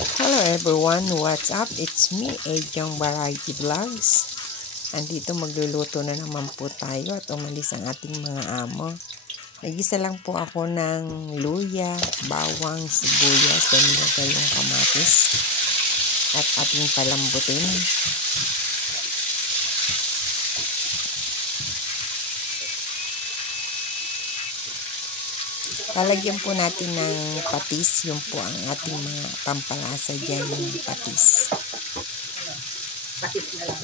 Hello everyone, what's up? It's me, Ejong Variety Vlogs. Andito magluluto na naman po tayo at umalis ang ating mga amo. Nagisa lang po ako ng luya, bawang, sibuyas, ganito yung kamatis at ating palambutin. Lalagyan po natin ng patis, yung po ang ating mga pampalasa dyan, yung patis. Patis na lang.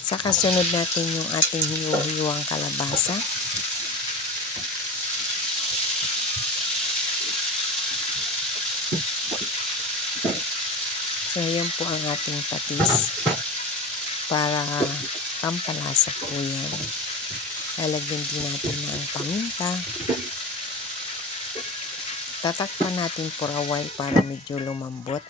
Saka sunod natin yung ating hiwa-hiwang kalabasa. So, yan po ang ating patis. Para pampalasa po yan. Lalagyan din natin ng paminta. Tatakpan natin for a while para medyo lumambot.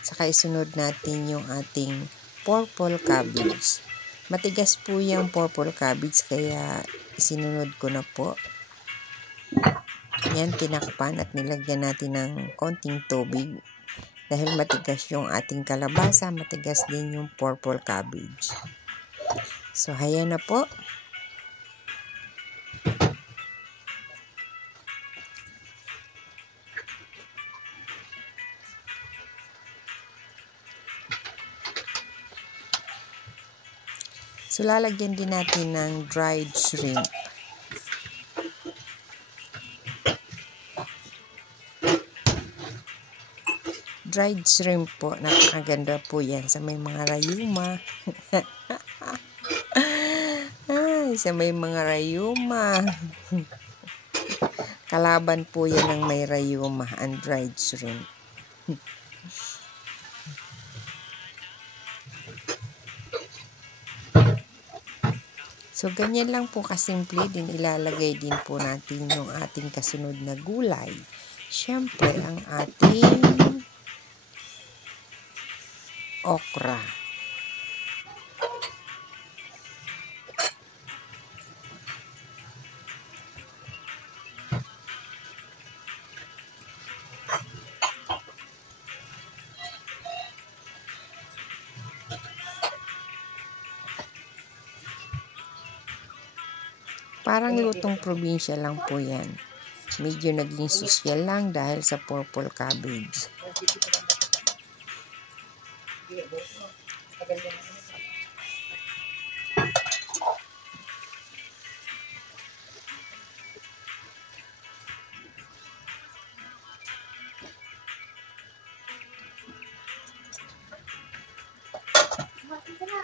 Saka isunod natin yung ating purple cabbage. Matigas po yung purple cabbage kaya isinunod ko na po. Yan, tinakpan at nilagyan natin ng konting tubig. Dahil matigas yung ating kalabasa, matigas din yung purple cabbage. So, ayan na po. So, lalagyan din natin ng dried shrimp. Dried shrimp po, napakaganda po yan sa may mga rayuma. Ay, sa may mga rayuma. Kalaban po yan ng may rayuma, ang dried shrimp. So, ganyan lang po kasimple din. Ilalagay din po natin yung ating kasunod na gulay. Siyempre, ang ating okra. Parang lutong probinsya lang po yan. Medyo naging sosyal lang dahil sa purple cabbage.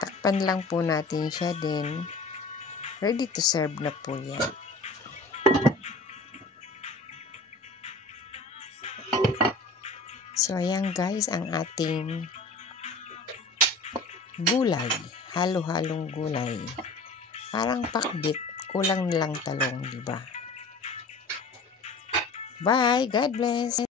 Takpan lang po natin siya din. Ready to serve na po yan. So, ayan guys, ang ating gulay. Halo-halong gulay. Parang pakbit. Kulang na lang talong, diba? Bye! God bless!